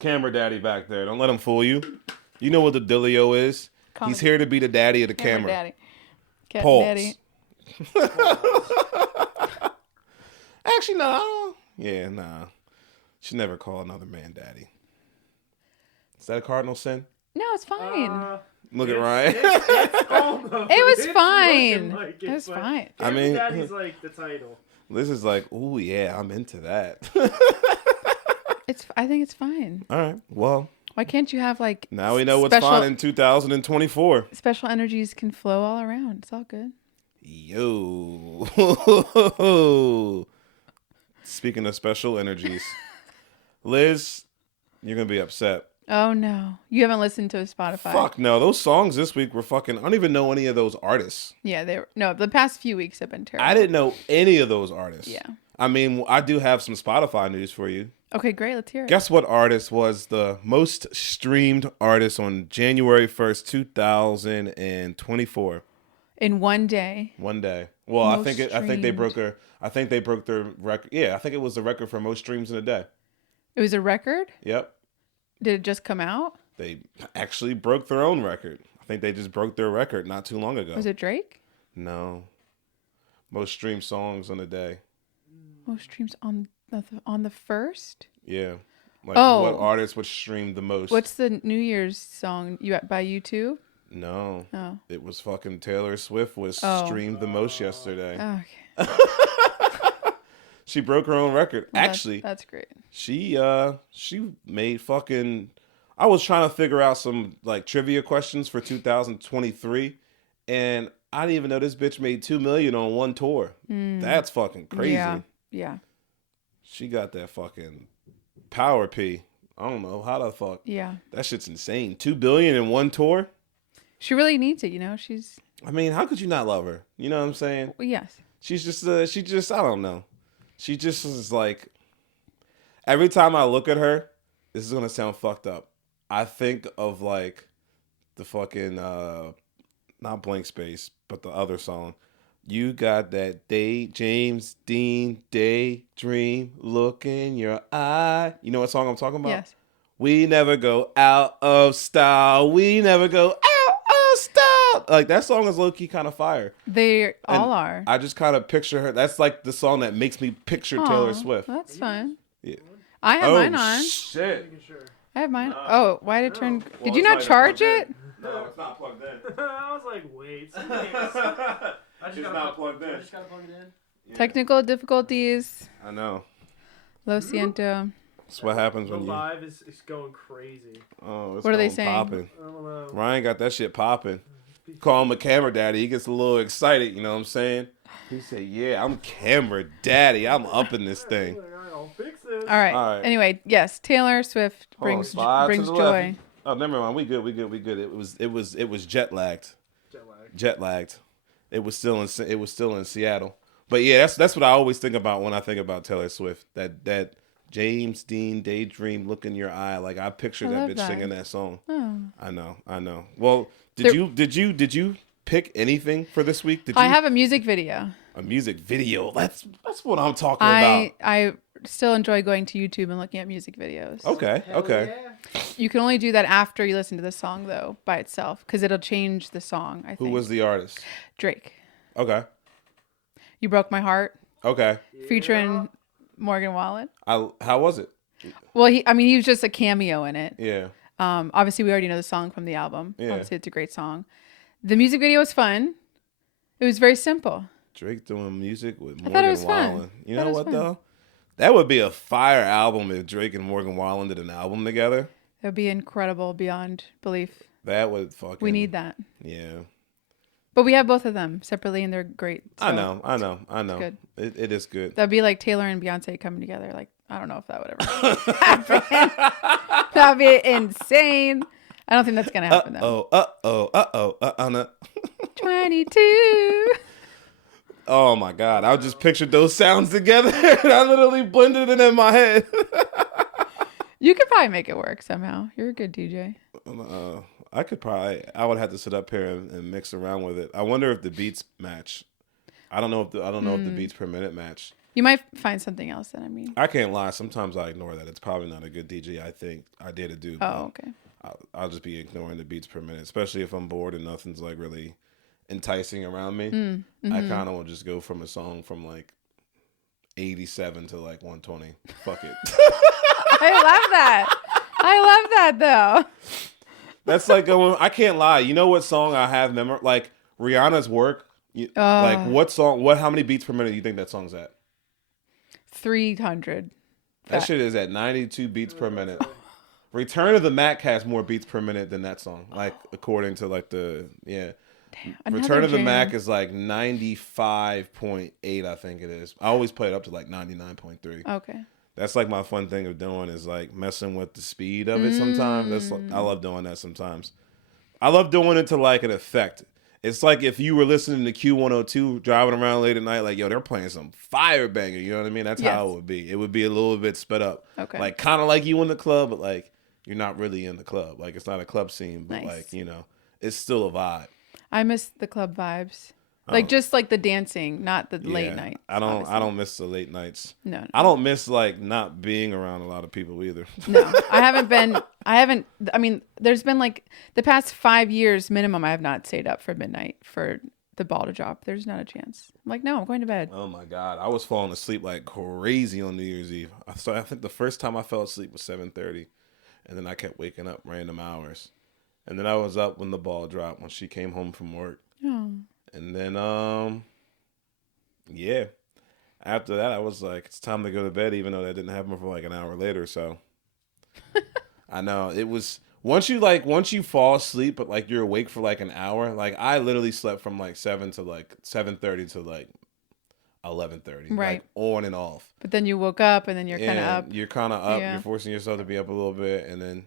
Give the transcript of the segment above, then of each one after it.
camera daddy back there. Don't let him fool you. You know what the dealio is. He's here to be the daddy of the camera. Daddy. Cat Pause. daddy. Actually, no. Yeah, nah. Should never call another man daddy. Is that a cardinal sin? No, it's fine. Look at Ryan. It was fine. It was fine. I mean, daddy's like the title. This is like, ooh, yeah, I'm into that. I think it's fine. All right. Well, why can't you have like now we know what's fine in 2024. Special energies can flow all around. It's all good. Yo. Speaking of special energies, Liz, you're going to be upset. Oh, no. You haven't listened to Spotify. Fuck no. Those songs this week were fucking... I don't even know any of those artists. Yeah, they were... No, the past few weeks have been terrible. I didn't know any of those artists. Yeah. I mean, I do have some Spotify news for you. Okay, great. Let's hear it. Guess what artist was the most streamed artist on January 1st, 2024? In one day. One day. Well, I think they broke their record. Yeah, I think it was the record for most streams in a day. It was a record? Yep. Did it just come out? They actually broke their own record. I think they just broke their record not too long ago. Was it Drake? No. Most streamed songs on a day. Most streams on the first? Yeah. Like what artist would stream the most? What's the New Year's song by U2? No. Oh. It was fucking Taylor Swift was streamed the most yesterday. Okay. She broke her own record. Well, actually, that's great. She made fucking... I was trying to figure out some like trivia questions for 2023, and I didn't even know this bitch made $2 million on one tour. That's fucking crazy. Yeah. She got that fucking power P. I don't know how the fuck. Yeah. That shit's insane. $2 billion in one tour. She really needs it, you know. I mean, how could you not love her? You know what I'm saying? Well, yes. She's just I don't know. She just is like, every time I look at her, this is gonna sound fucked up. I think of like the fucking not Blank Space, but the other song. You got that James Dean daydream look in your eye. You know what song I'm talking about? Yes. We never go out of style. We never go out of style. Like that song is low key kind of fire. They all are. I just kind of picture her. That's like the song that makes me picture Taylor Swift. That's fun. Yeah. I have mine on. Shit. I have mine. Why did it turn? Did you not charge it? No, it's not plugged in. I was like, wait. It's not plugged in. I just gotta plug it in. Yeah. Technical difficulties. I know. Lo siento. That's what happens The when you... live is going crazy. Oh, it's What are they going saying? popping. I don't know. Ryan got that shit popping. Call him a camera daddy. He gets a little excited, you know what I'm saying? He said, yeah, I'm camera daddy. I'm up in this thing. I'll fix this. All right. Anyway, yes, Taylor Swift brings joy. Left. Oh, never mind. We good. It was jet lagged. It was still in Seattle. But yeah, that's what I always think about when I think about Taylor Swift. That James Dean daydream look in your eye. Like I picture that bitch singing that song. Oh. I know. Well, did you pick anything for this week? I have a music video. A music video. That's what I'm talking about. I still enjoy going to YouTube and looking at music videos. Okay. Yeah. You can only do that after you listen to the song though, by itself, because it'll change the song. I think. Who was the artist? Drake. Okay. You Broke My Heart. Okay. Featuring Morgan Wallen. How was it? Well, he was just a cameo in it. Yeah. Obviously, we already know the song from the album. Yeah. Obviously, it's a great song. The music video was fun. It was very simple. Drake doing music with I thought it Morgan was fun. Wallen. You know what though? That would be a fire album if Drake and Morgan Wallen did an album together. It would be incredible beyond belief. That would fucking... We need that. Yeah. But we have both of them separately, and they're great. So I know. It's good. It is good. That'd be like Taylor and Beyonce coming together. Like, I don't know if that would ever happen. That'd be insane. I don't think that's going to happen, though. 22. Oh, my God. I just pictured those sounds together, and I literally blended it in my head. You could probably make it work somehow. You're a good DJ. I would have to sit up here and mix around with it. I wonder if the beats match. I don't know if the beats per minute match. You might find something else then. I mean. I can't lie. Sometimes I ignore that. It's probably not a good DJ. I think I did do. Oh, okay. I'll just be ignoring the beats per minute, especially if I'm bored and nothing's like really enticing around me. Mm-hmm. I kind of will just go from a song from like 87 to like 120. Fuck it. I love that. I love that though. That's like going. I can't lie. You know what song I have memorized? Like Rihanna's Work. Like what song? How many beats per minute do you think that song's at? 300. That shit is at 92 beats per minute. Return of the Mac has more beats per minute than that song. Like according to like the Damn, Return of the Mac is like 95.8, I think it is. I always play it up to like 99.3. Okay. That's like my fun thing of doing is like messing with the speed of it sometimes. I love doing that sometimes. I love doing it to like an effect. It's like if you were listening to Q102 driving around late at night, like, yo, they're playing some fire banger. You know what I mean? That's how it would be. It would be a little bit sped up. Okay. Like kind of like you in the club, but like you're not really in the club. Like it's not a club scene, but like, you know, it's still a vibe. I miss the club vibes. Like just like the dancing, not the late night. I don't miss the late nights. No. I don't miss like not being around a lot of people either. No. I mean, there's been like the past 5 years minimum I have not stayed up for midnight for the ball to drop. There's not a chance. I'm like, no, I'm going to bed. Oh my God. I was falling asleep like crazy on New Year's Eve. So I think the first time I fell asleep was 7:30, and then I kept waking up random hours. And then I was up when the ball dropped when she came home from work. Oh. And then, after that, I was like, it's time to go to bed, even though that didn't happen for like an hour later. So I know it was once you fall asleep, but like you're awake for like an hour. Like I literally slept from like 7 to like 7:30 to like 11:30, right? Like on and off. But then you woke up, and then you're kind of up. You're kind of up. Yeah. You're forcing yourself to be up a little bit, and then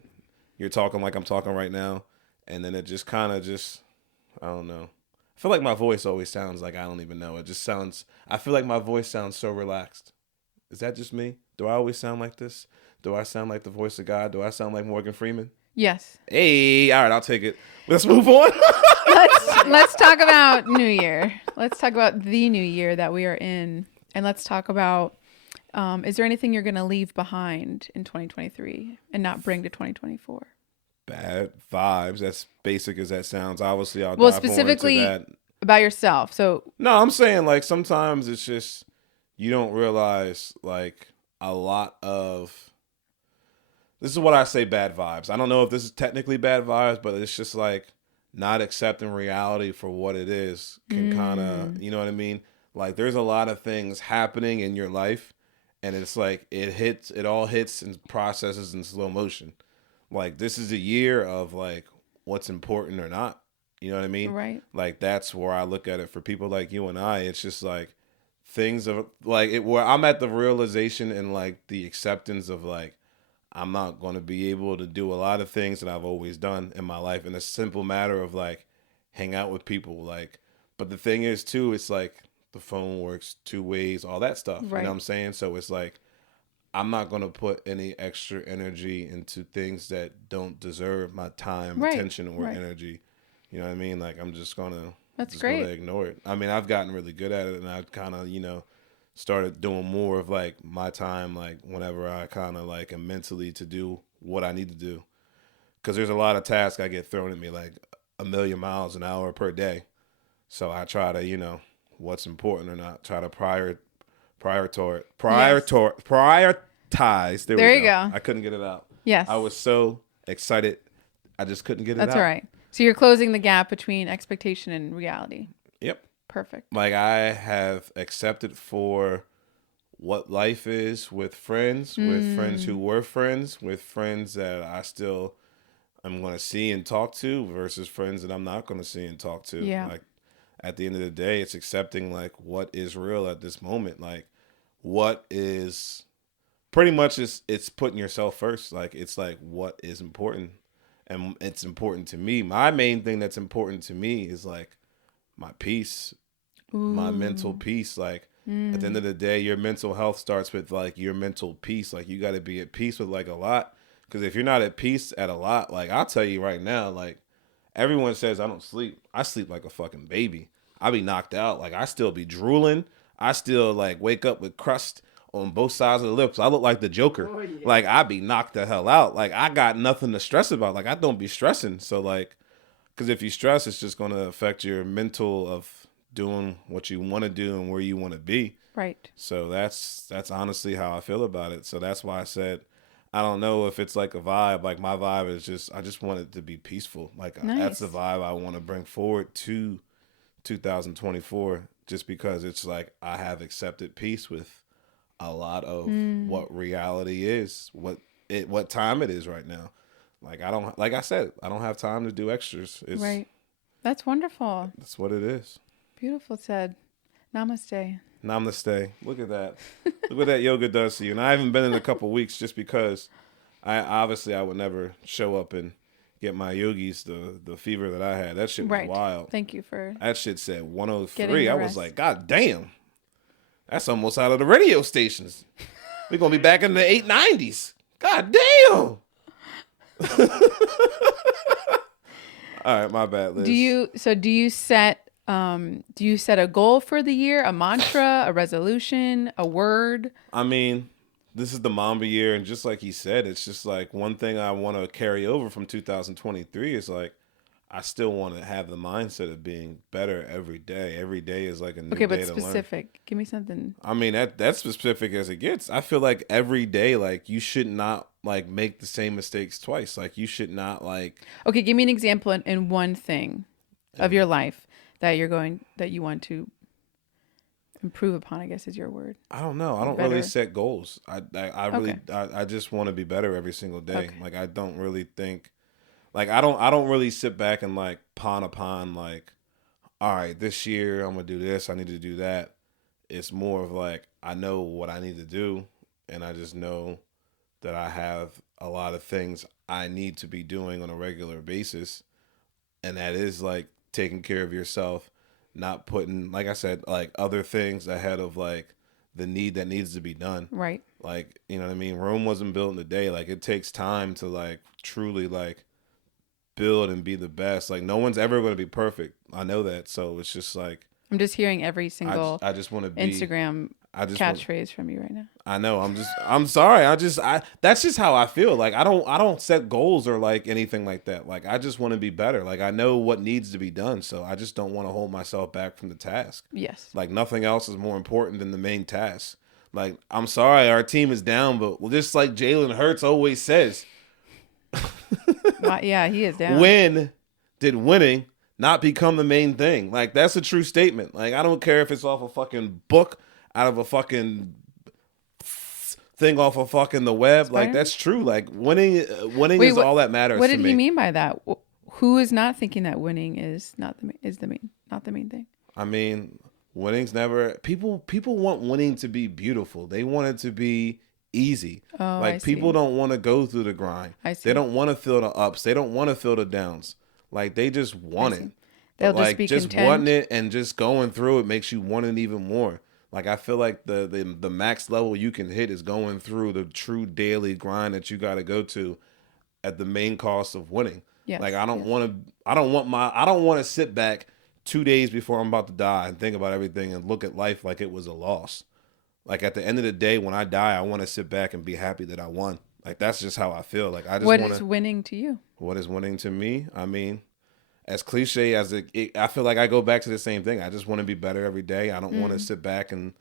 you're talking like I'm talking right now, and then it just kind of I don't know. I feel like my voice always sounds like I don't even know. It just sounds. I feel like my voice sounds so relaxed. Is that just me? Do I always sound like this? Do I sound like the voice of God? Do I sound like Morgan Freeman? Yes. Hey, all right, I'll take it. Let's move on. let's talk about New Year. Let's talk about the new year that we are in, and let's talk about. Is there anything you're going to leave behind in 2023 and not bring to 2024? Bad vibes. As basic as that sounds. Obviously, I'll dive specifically more into that. About yourself. So no, I'm saying like sometimes it's just you don't realize like a lot of. This is what I say bad vibes. I don't know if this is technically bad vibes, but it's just like not accepting reality for what it is can kind of, you know what I mean? Like there's a lot of things happening in your life and it's like it all hits and processes in slow motion. Like this is a year of like what's important or not. You know what I mean? Right. Like that's where I look at it for people like you and I. It's just like things of like where I'm at the realization and like the acceptance of like I'm not going to be able to do a lot of things that I've always done in my life. And a simple matter of like hang out with people. Like, but the thing is too, it's like the phone works 2 ways, all that stuff. Right. You know what I'm saying? So it's like I'm not going to put any extra energy into things that don't deserve my time, attention, or energy. You know what I mean? Like, I'm just going to ignore it. I mean, I've gotten really good at it, and I've kind of, started doing more of, like, my time, like, whenever I kind of, like, am mentally to do what I need to do. Because there's a lot of tasks I get thrown at me, like, 1,000,000 miles an hour per day. So I try to, what's important or not, try to prioritize. There you go. I couldn't get it out. Yes. I was so excited. I just couldn't get it out. That's all right. So you're closing the gap between expectation and reality. Yep. Perfect. Like I have accepted for what life is with friends who were friends, with friends that I still am going to see and talk to versus friends that I'm not going to see and talk to. Yeah. Like at the end of the day, it's accepting like what is real at this moment. Like what is pretty much it's putting yourself first. Like it's like what is important. And it's important to me. My main thing that's important to me is like my peace, my mental peace. Like at the end of the day, your mental health starts with like your mental peace. Like you got to be at peace with like a lot. Because if you're not at peace at a lot, like I'll tell you right now, like everyone says I don't sleep. I sleep like a fucking baby. I be knocked out. Like I still be drooling. I still like wake up with crust on both sides of the lips. I look like the Joker. Oh, yeah. Like I be knocked the hell out. Like I got nothing to stress about. Like I don't be stressing. So like, because if you stress, it's just gonna affect your mental of doing what you want to do and where you want to be. Right. So that's honestly how I feel about it. So that's why I said I don't know if it's like a vibe. Like my vibe is just I just want it to be peaceful. Like that's the Nice. vibe I want to bring forward to 2024. Just because it's like I have accepted peace with a lot of what reality is, what time it is right now. Like I don't like I said I don't have time to do extras. It's Right. That's wonderful. that's what it is. Beautiful said. Namaste. Namaste. Look at that. Look what that yoga does to you. And I haven't been in a couple weeks just because I would never show up and get my yogis the fever that I had. That shit was Right. wild. Thank you for That shit said Getting 103. the I was rest. like, God damn. That's almost out of the radio stations. We're gonna be back in the 890s. God damn. All right, my bad, Liz. Do you set a goal for the year, a mantra, a resolution, a word? I mean, this is the Mamba year, and just like he said, it's just like one thing I want to carry over from 2023 is like I still want to have the mindset of being better every day. Every day is like a new Okay, day but to learn. specific. Give me something. I mean that's specific as it gets. I feel like every day, like you should not like make the same mistakes twice. Like you should not like. Okay, give me an example in one thing of your life that you want to improve upon, I guess is your word. I don't know. I don't Better. really set goals. I really Okay. I just want to be better every single day. Okay. Like I don't really think like I don't really sit back and like pawn upon like all right, this year I'm going to do this, I need to do that. It's more of like I know what I need to do and I just know that I have a lot of things I need to be doing on a regular basis and that is like taking care of yourself, not putting, like I said, like other things ahead of like the need that needs to be done. Right. Like, you know what I mean? Rome wasn't built in a day. Like it takes time to like truly like build and be the best. Like no one's ever going to be perfect. I know that. So it's just like I'm just hearing every single I just want to be Instagram I just want, catchphrase from you right now. I know. I'm sorry. That's just how I feel. Like I don't set goals or like anything like that. Like I just want to be better. Like I know what needs to be done. So I just don't want to hold myself back from the task. Yes. Like nothing else is more important than the main task. Like I'm sorry, our team is down, but just like Jalen Hurts always says, Yeah, he is down. when did winning not become the main thing? Like that's a true statement. Like I don't care if it's off a fucking book, out of a fucking thing off of fucking the web. Like Spider-Man? that's true. Like winning Wait, is all that matters. What to did me. he mean by that? Who is not thinking that winning is not the main thing? I mean, winning's never people want winning to be beautiful. They want it to be easy. Oh, like I see. people don't want to go through the grind. I see. They don't want to feel the ups. They don't want to feel the downs. Like they just want I see. it. They'll But, just like be just content. wanting it and just going through it makes you want it even more. Like I feel like the max level you can hit is going through the true daily grind that you got to go to at the main cost of winning. Yes, Like I don't yes. want to sit back 2 days before I'm about to die and think about everything and look at life like it was a loss. Like at the end of the day, when I die, I want to sit back and be happy that I won. Like that's just how I feel. Like I just What want is to. winning to you? What is winning to me? I mean, as cliche as I feel like I go back to the same thing. I just want to be better every day. I don't want to sit back and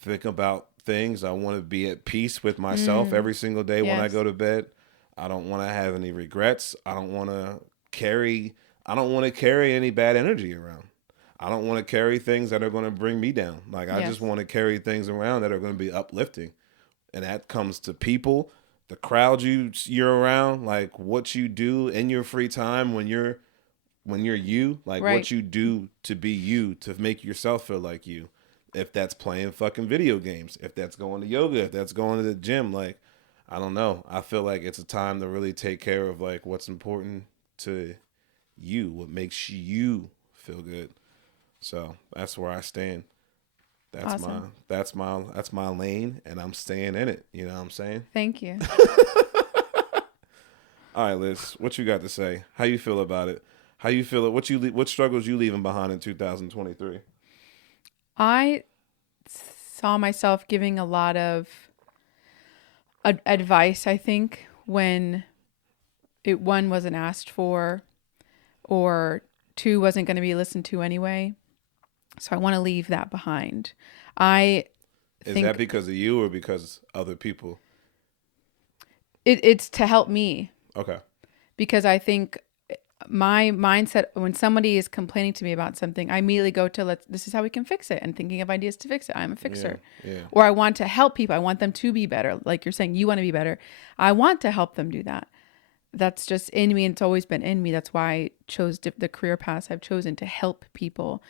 think about things. I want to be at peace with myself every single day when I Yes. go to bed. I don't want to have any regrets. I don't want to carry any bad energy around. I don't want to carry things that are going to bring me down. Like I Yes. just want to carry things around that are going to be uplifting. And that comes to people, the crowd you're around, like what you do in your free time when you're you, like Right. what you do to be you, to make yourself feel like you. If that's playing fucking video games, if that's going to yoga, if that's going to the gym, like I don't know. I feel like it's a time to really take care of like what's important to you, what makes you feel good. So that's where I stand. That's Awesome. that's my lane, and I'm staying in it. You know what I'm saying? Thank you. All right, Liz, what you got to say? How you feel about it? How you feel it? What struggles you leaving behind in 2023? I saw myself giving a lot of advice, I think, when it one wasn't asked for or two wasn't going to be listened to anyway. So I want to leave that behind. I Is think that because of you or because other people? it's to help me, Okay. because I think my mindset when somebody is complaining to me about something, I immediately go to this is how we can fix it, and thinking of ideas to fix it. I'm a fixer. Yeah. Or I want to help people. I want them to be better. Like you're saying, you want to be better. I want to help them do that. That's just in me, and it's always been in me. That's why I chose the career paths I've chosen, to help people.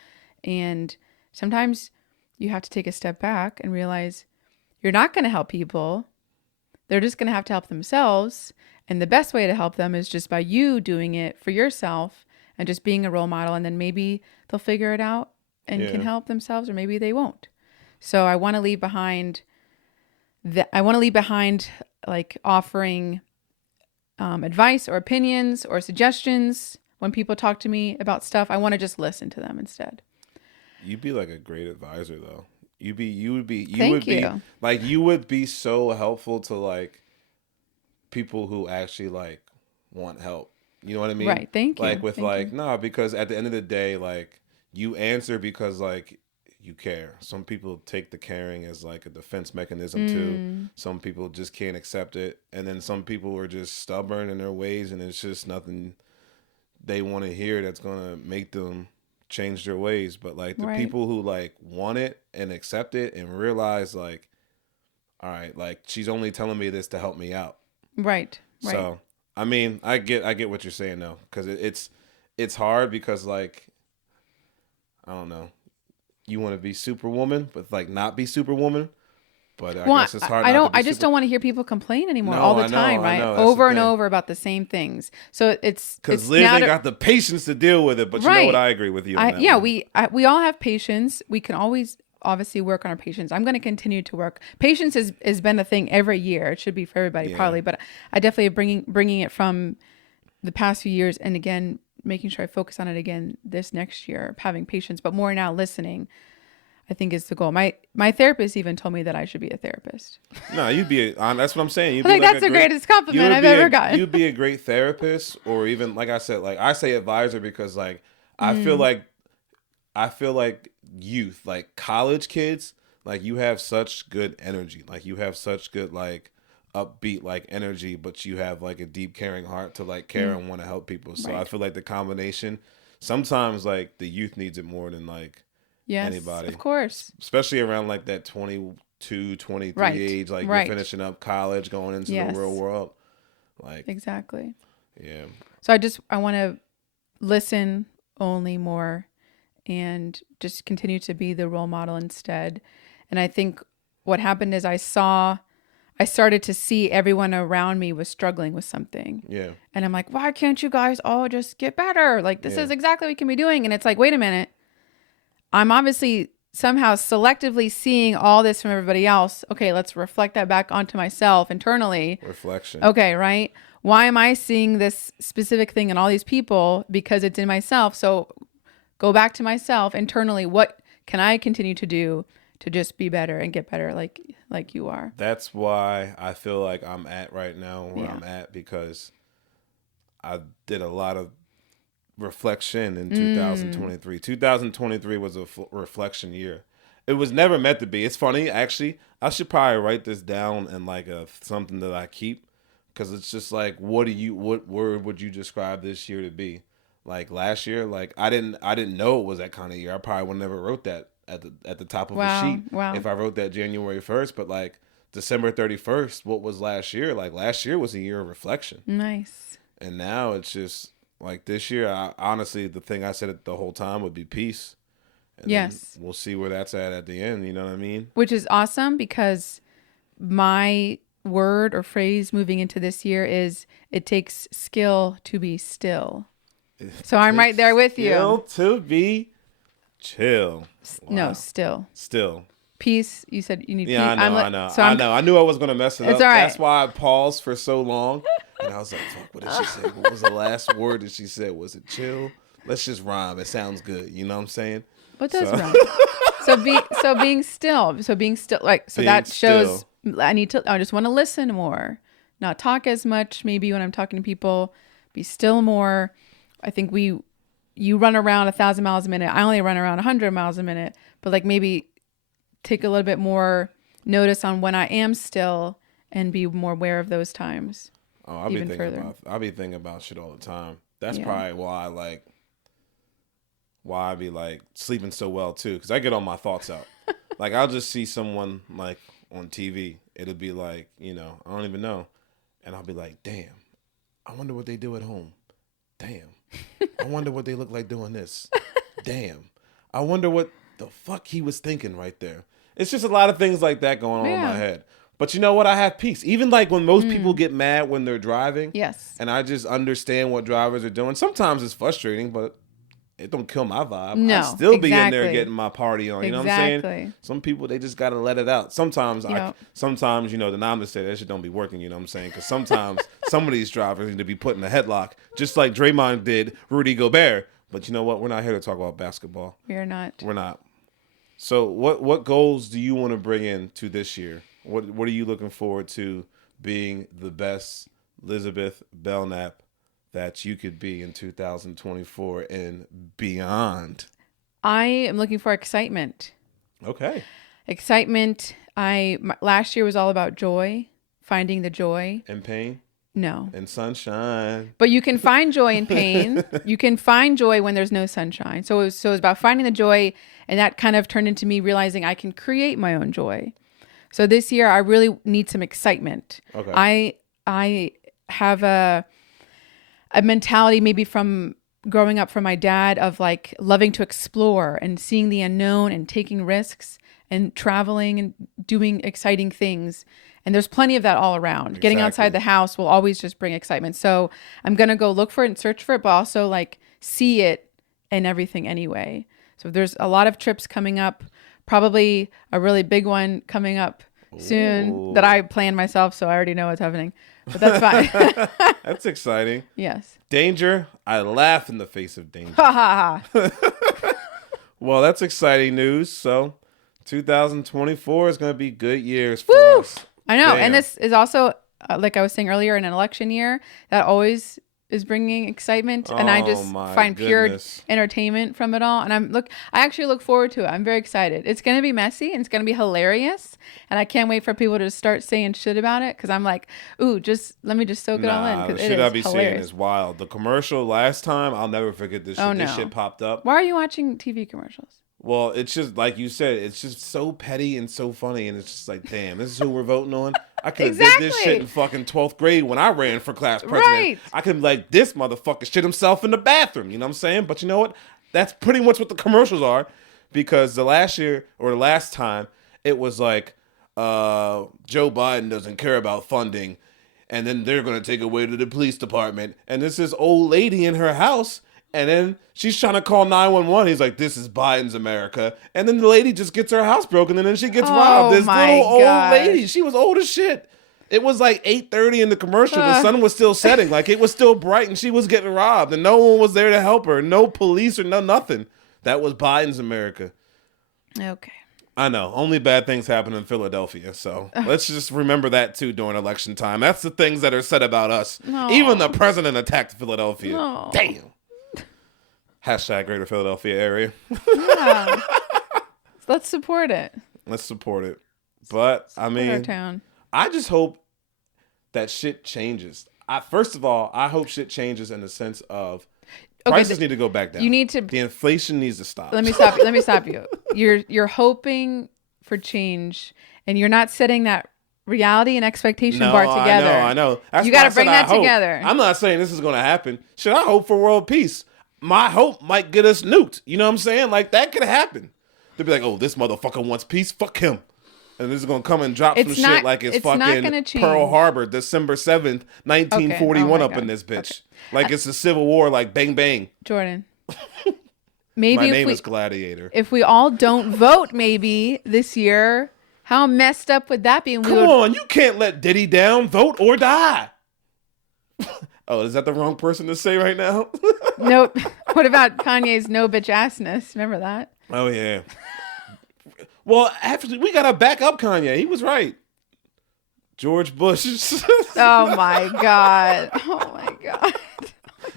And sometimes you have to take a step back and realize you're not going to help people. They're just going to have to help themselves. And the best way to help them is just by you doing it for yourself and just being a role model. And then maybe they'll figure it out and can help themselves, or maybe they won't. So I want to leave behind like offering advice or opinions or suggestions when people talk to me about stuff. I want to just listen to them instead. You'd be like a great advisor, though. You would be like, you would be so helpful to like people who actually like want help. You know what I mean? Right. Thank you. Like with Thank you. no, because at the end of the day, like you answer because like you care. Some people take the caring as like a defense mechanism too. Some people just can't accept it, and then some people are just stubborn in their ways, and it's just nothing they want to hear that's gonna make them change their ways. But like the people who like want it and accept it and realize like, all right, like she's only telling me this to help me out. Right. So I mean, I get what you're saying though, because it's hard because like, I don't know, you want to be Superwoman but like not be Superwoman. But I guess it's hard. I just don't want to hear people complain anymore all the time, right? Over and over about the same things. So it's because Liz ain't got the patience to deal with it. But you know what? I agree with you. On that one. We all have patience. We can always obviously work on our patience. I'm going to continue to work. Patience has been a thing every year. It should be for everybody probably, but I definitely am bringing it from the past few years, and again making sure I focus on it again this next year. Having patience, but more now listening, I think is the goal. My therapist even told me that I should be a therapist. No, you'd be. That's what I'm saying. I think that's the greatest compliment I've ever gotten. You'd be a great therapist, or even like I said, like I say advisor because like I feel like youth, like college kids, like you have such good energy, like you have such good like upbeat like energy, but you have like a deep caring heart to like care and want to help people. So I feel like the combination, sometimes like the youth needs it more than like. Yes, anybody, of course, especially around like that 22, 23 age, like you're finishing up college, going into the real world, like exactly. Yeah. So I want to listen only more, and just continue to be the role model instead. And I think what happened is I started to see everyone around me was struggling with something. Yeah. And I'm like, why can't you guys all just get better? Like this is exactly what we can be doing. And it's like, wait a minute. I'm obviously somehow selectively seeing all this from everybody else. Okay, let's reflect that back onto myself internally. Reflection. Okay, right? Why am I seeing this specific thing in all these people? Because it's in myself. So go back to myself internally. What can I continue to do to just be better and get better like you are? That's why I feel like I'm at right now where I'm at, because I did a lot of reflection in 2023. 2023 was a reflection year. It was never meant to be. It's funny, actually. I should probably write this down in like something that I keep, because it's just like, what word would you describe this year to be? Like last year, like I didn't know it was that kind of year. I probably would never wrote that at the top of a sheet if I wrote that January 1st. But like December 31st, what was last year? Like last year was a year of reflection. Nice. And now it's just. Like this year, honestly, the thing I said the whole time would be peace. And yes. We'll see where that's at the end. You know what I mean? Which is awesome, because my word or phrase moving into this year is, it takes skill to be still. So I'm right there with you. Skill to be chill. Wow. No, still. Still. Peace. You said you need peace. I know. So I know. I knew I was going to mess it up. All right. That's why I paused for so long. And I was like, fuck, what did she say? What was the last word that she said? Was it chill? Let's just rhyme. It sounds good. You know what I'm saying? What does rhyme? being still. So being still, like, so Being that shows still. I just want to listen more, not talk as much. Maybe when I'm talking to people, be still more. I think you run around 1,000 miles a minute. I only run around 100 miles a minute, but like maybe take a little bit more notice on when I am still and be more aware of those times. Oh, I'll be thinking about shit all the time. That's probably why I be like sleeping so well too, because I get all my thoughts out. Like I'll just see someone like on TV. It'll be like, I don't even know, and I'll be like, damn, I wonder what they do at home. Damn, I wonder what they look like doing this. Damn, I wonder what the fuck he was thinking right there. It's just a lot of things like that going on in my head. But you know what? I have peace. Even like when most people get mad when they're driving. Yes. And I just understand what drivers are doing. Sometimes it's frustrating, but it don't kill my vibe. No, I still be in there getting my party on. You know what I'm saying? Exactly. Some people, they just got to let it out. Sometimes, the Nam say that shit don't be working. You know what I'm saying? Because sometimes some of these drivers need to be put in a headlock, just like Draymond did Rudy Gobert. But you know what? We're not here to talk about basketball. We're not. We're not. So what goals do you want to bring in to this year? What are you looking forward to being the best Elizabeth Belknap that you could be in 2024 and beyond? I am looking for excitement. Okay. Excitement. Last year was all about joy, finding the joy. And pain? No. And sunshine. But you can find joy in pain. You can find joy when there's no sunshine. So it was about finding the joy, and that kind of turned into me realizing I can create my own joy. So this year I really need some excitement. Okay. I have a mentality maybe from growing up from my dad of like loving to explore and seeing the unknown and taking risks and traveling and doing exciting things. And there's plenty of that all around. Exactly. Getting outside the house will always just bring excitement. So I'm going to go look for it and search for it, but also like see it and everything anyway. So there's a lot of trips coming up, probably a really big one coming up soon that I planned myself. So I already know what's happening, but that's fine. That's exciting. Yes. Danger. I laugh in the face of danger. Ha ha ha. Well, that's exciting news. So 2024 is going to be good years for Woo! us. I know. Damn. And this is also, like I was saying earlier, in an election year, that always is bringing excitement. And I just find pure entertainment from it all. And I actually look forward to it. I'm very excited. It's going to be messy and it's going to be hilarious. And I can't wait for people to start saying shit about it. Cause I'm like, ooh, let me just soak it all in. The shit I be seeing is wild. The commercial last time, I'll never forget this shit. Oh, no. This shit popped up. Why are you watching TV commercials? Well, it's just like you said, it's just so petty and so funny, and it's just like, damn, this is who we're voting on. I could have did this shit in fucking 12th grade when I ran for class president. Right. I could be like, this motherfucker shit himself in the bathroom. You know what I'm saying? But you know what? That's pretty much what the commercials are, because the last time, it was like, Joe Biden doesn't care about funding, and then they're going to take away to the police department, and this is old lady in her house. And then she's trying to call 911. He's like, this is Biden's America. And then the lady just gets her house broken, and then she gets robbed. This little old lady. She was old as shit. It was like 8:30 in the commercial. The sun was still setting. Like, it was still bright, and she was getting robbed. And no one was there to help her. No police or nothing. That was Biden's America. Okay. I know. Only bad things happen in Philadelphia. So let's just remember that, too, during election time. That's the things that are said about us. No. Even the president attacked Philadelphia. No. Damn. Hashtag Greater Philadelphia area. Yeah. Let's support it. Let's support it. But I mean, our town. I just hope that shit changes. First of all, I hope shit changes in the sense of prices need to go back down. The inflation needs to stop. Let me stop you. You're hoping for change, and you're not setting that reality and expectation bar together. I know. That's you got to bring that together. I'm not saying this is going to happen. Should I hope for world peace? My hope might get us nuked. You know what I'm saying? Like, that could happen. They'd be like, oh, this motherfucker wants peace. Fuck him. And this is going to come and drop some shit like it's fucking Pearl Harbor, December 7th, 1941 up in this bitch. Okay. Like it's a civil war, like bang, bang. Jordan. Maybe My name is Gladiator. If we all don't vote maybe this year, how messed up would that be? And Come on, you can't let Diddy down. Vote or die. Oh, is that the wrong person to say right now? No. What about Kanye's no bitch assness? Remember that? Oh, yeah. Well, actually, we gotta back up Kanye. He was right. George Bush. Oh my god. Oh my god.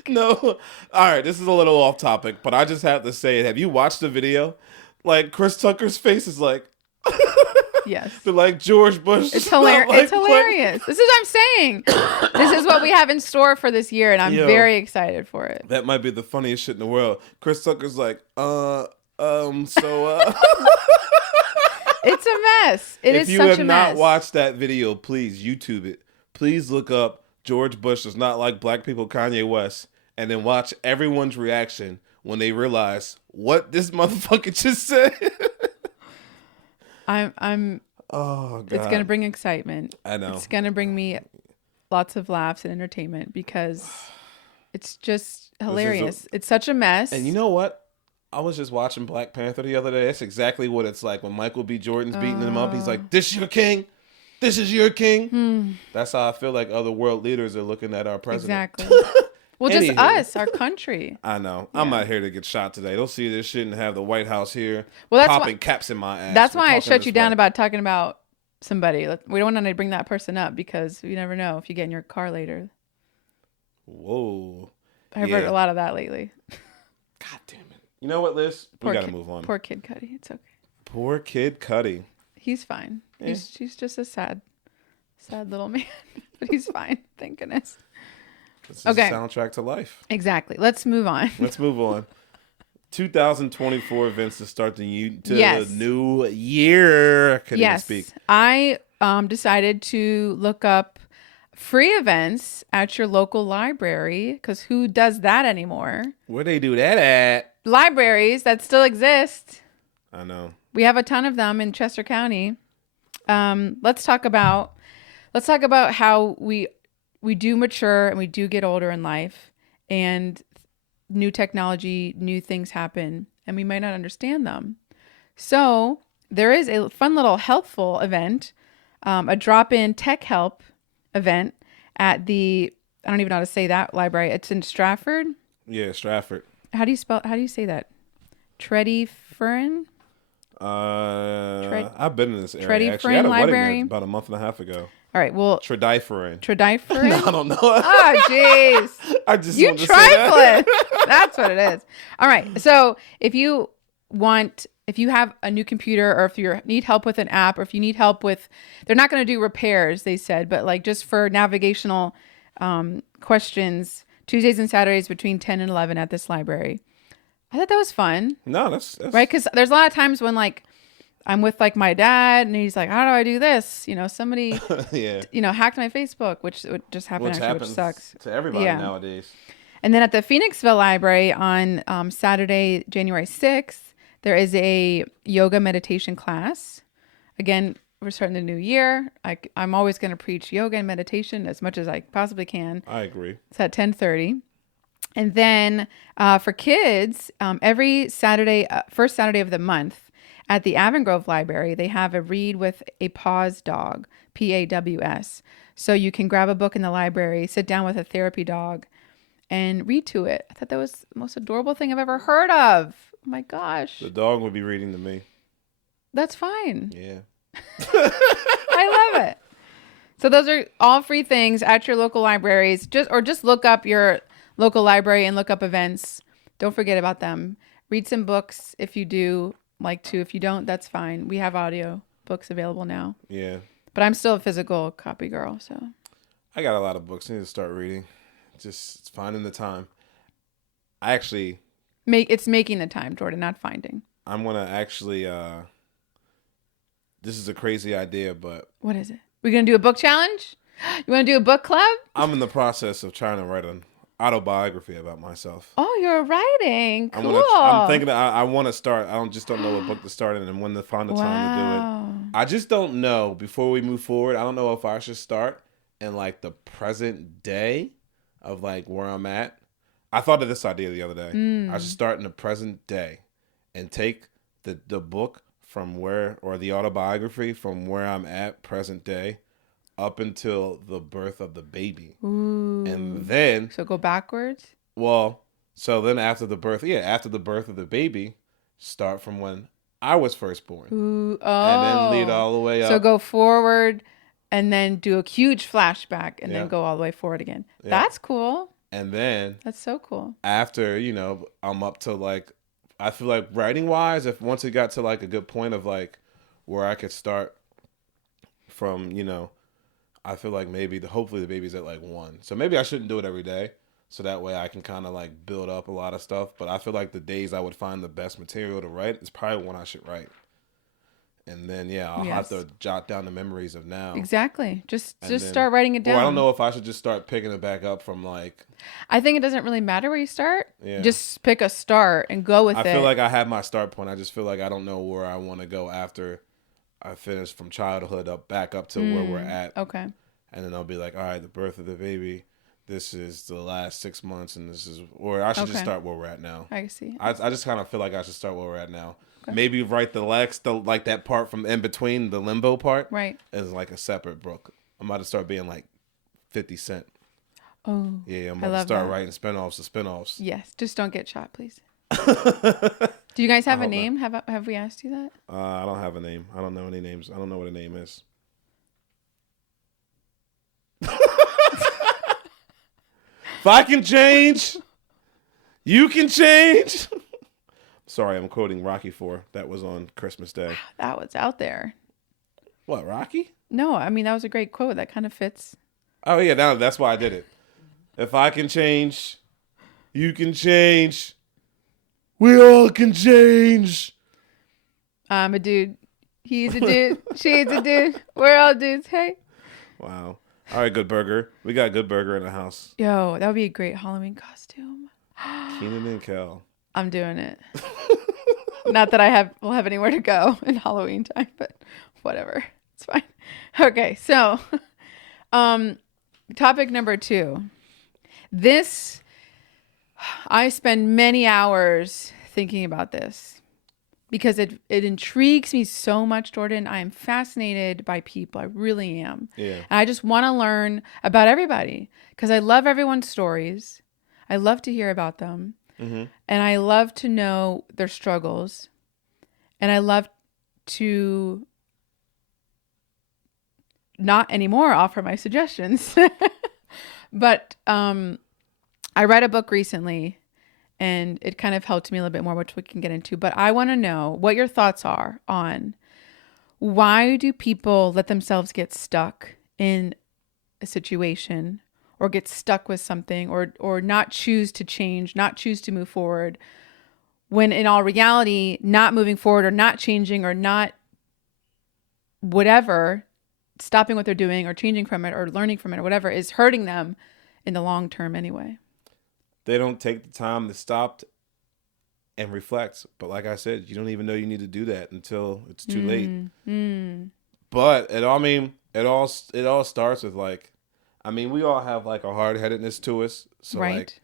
No. All right, this is a little off topic, but I just have to say it. Have you watched the video? Like, Chris Tucker's face is like... Yes. They're like, George Bush. It's hilarious. Like, It's hilarious. This is what I'm saying. This is what we have in store for this year, and I'm very excited for it. That might be the funniest shit in the world. Chris Tucker's like, so... It's a mess. It is If you such have a not mess. watched that video, please YouTube it. Please look up George Bush does not like black people, Kanye West, and then watch everyone's reaction when they realize what this motherfucker just said. I'm Oh god. It's gonna bring excitement. I know. It's gonna bring me lots of laughs and entertainment because it's just hilarious. It's such a mess. And you know what? I was just watching Black Panther the other day. That's exactly what it's like when Michael B. Jordan's beating him up. He's like, "This your king. This is your king." That's how I feel like other world leaders are looking at our president. Exactly. Well, just Anywho. us, our country. I know. I'm not here to get shot today. They'll see this shit and have the White House here popping caps in my ass. That's for why I talking shut this you down way. about talking about somebody. We don't want to bring that person up because you never know if you get in your car later. Whoa. I've heard a lot of that lately. God damn it. You know what, Liz? We gotta move on. Poor kid Cudi. It's okay. Poor kid Cudi. He's fine. Yeah. He's just a sad little man, but he's fine. Thank goodness. This is Okay. a soundtrack to life. Exactly. Let's move on. Let's move on. 2024 events to start the new year. Couldn't even speak. I decided to look up free events at your local library because who does that anymore? Where they do that at? Libraries that still exist. I know. We have a ton of them in Chester County. Let's talk about how we do mature and we do get older in life, and new technology, new things happen, and we might not understand them. So there is a fun little helpful event, a drop-in tech help event at the, I don't even know how to say that library. It's in Stratford. Yeah, Stratford. How do you say that? Tredyffrin? I've been in this area. Tredyffrin Actually, I had a wedding Library? there about a month and a half ago. All right, well, Tredyffrin. Tredyffrin? I don't know. Oh, jeez. I just You wanted to say that. trifling. That's what it is. All right. So if you have a new computer, or if you need help with an app, or if you need help with, they're not going to do repairs, they said, but like just for navigational questions, Tuesdays and Saturdays between 10 and 11 at this library. I thought that was fun. No, that's right. Because there's a lot of times when like I'm with like my dad and he's like, how do I do this? You know, somebody, yeah. Hacked my Facebook, which would just happen, Which which happens sucks. to everybody nowadays. And then at the Phoenixville Library on Saturday, January 6th, there is a yoga meditation class. Again, we're starting the new year. I'm always going to preach yoga and meditation as much as I possibly can. I agree. It's at 10:30. And then for kids, every Saturday, first Saturday of the month at the Avongrove Library, they have a Read with a Pause dog, PAWS. So you can grab a book in the library, sit down with a therapy dog, and read to it. I thought that was the most adorable thing I've ever heard of. Oh my gosh. The dog would be reading to me. That's fine. Yeah. I love it. So those are all free things at your local libraries. Just look up your local library and look up events. Don't forget about them. Read some books if you do like to. If you don't, that's fine. We have audio books available now. Yeah. But I'm still a physical copy girl, so. I got a lot of books. I need to start reading. Just finding the time. I actually... It's making the time, Jordan, not finding. I'm going to actually... this is a crazy idea, but... What is it? We're going to do a book challenge? You want to do a book club? I'm in the process of trying to write an autobiography about myself. Oh, you're writing. Cool. I'm thinking I want to start. I don't know what book to start in and when to find the time to do it. I just don't know. Before we move forward, I don't know if I should start in like the present day of like where I'm at. I thought of this idea the other day. I should start in the present day and take the book from where, or the autobiography from where I'm at present day up until the birth of the baby. Ooh. And then... So go backwards? Well, so then after the birth of the baby, start from when I was first born. Ooh, And then lead oh. all the way up. So go forward and then do a huge flashback and then Yeah. go all the way forward again. Yeah. That's cool. And then That's so cool. after, I'm up to like, I feel like writing wise, if once it got to like a good point of like where I could start from, I feel like hopefully the baby's at like 1. So maybe I shouldn't do it every day. So that way I can kind of like build up a lot of stuff. But I feel like the days I would find the best material to write is probably when I should write. And then, I'll have to jot down the memories of now. Exactly. Just then, start writing it down. Well, I don't know if I should just start picking it back up from like. I think it doesn't really matter where you start. Yeah. Just pick a start and go with it. I feel like I have my start point. I just feel like I don't know where I want to go after I finish from childhood back up to where we're at. Okay. And then I'll be like, all right, the birth of the baby. This is the last 6 months, and or I should just start where we're at now. I see. I just kind of feel like I should start where we're at now. Okay. Maybe write like that part from in between, the limbo part, right, as like a separate book. I'm about to start being like 50 Cent. Oh, yeah, I'm about to start writing spinoffs of spinoffs. Yes, just don't get shot, please. Do you guys have a name? Have we asked you that? I don't have a name. I don't know any names. I don't know what a name is. If I can change, you can change. Sorry, I'm quoting Rocky IV. That was on Christmas Day. That was out there. What, Rocky? No, I mean, that was a great quote. That kind of fits. Oh, yeah, that's why I did it. If I can change, you can change. We all can change. I'm a dude. He's a dude. She's a dude. We're all dudes. Hey. Wow. All right, Good Burger. We got Good Burger in the house. Yo, that would be a great Halloween costume. Keenan and Kel. I'm doing it. Not that will have anywhere to go in Halloween time, but whatever. It's fine. Okay, so topic number 2. I spend many hours thinking about this because it intrigues me so much, Jordan. I am fascinated by people. I really am. Yeah. And I just want to learn about everybody because I love everyone's stories. I love to hear about them. Mm-hmm. And I love to know their struggles. And I love to not anymore offer my suggestions. But I read a book recently and it kind of helped me a little bit more, which we can get into. But I want to know what your thoughts are on why do people let themselves get stuck in a situation or get stuck with something or not choose to change, not choose to move forward, when in all reality, not moving forward or not changing or not whatever, stopping what they're doing or changing from it or learning from it or whatever is hurting them in the long term anyway. They don't take the time to stop and reflect. But like I said, you don't even know you need to do that until it's too late. But it all starts with like, we all have like a hard-headedness to us. So right.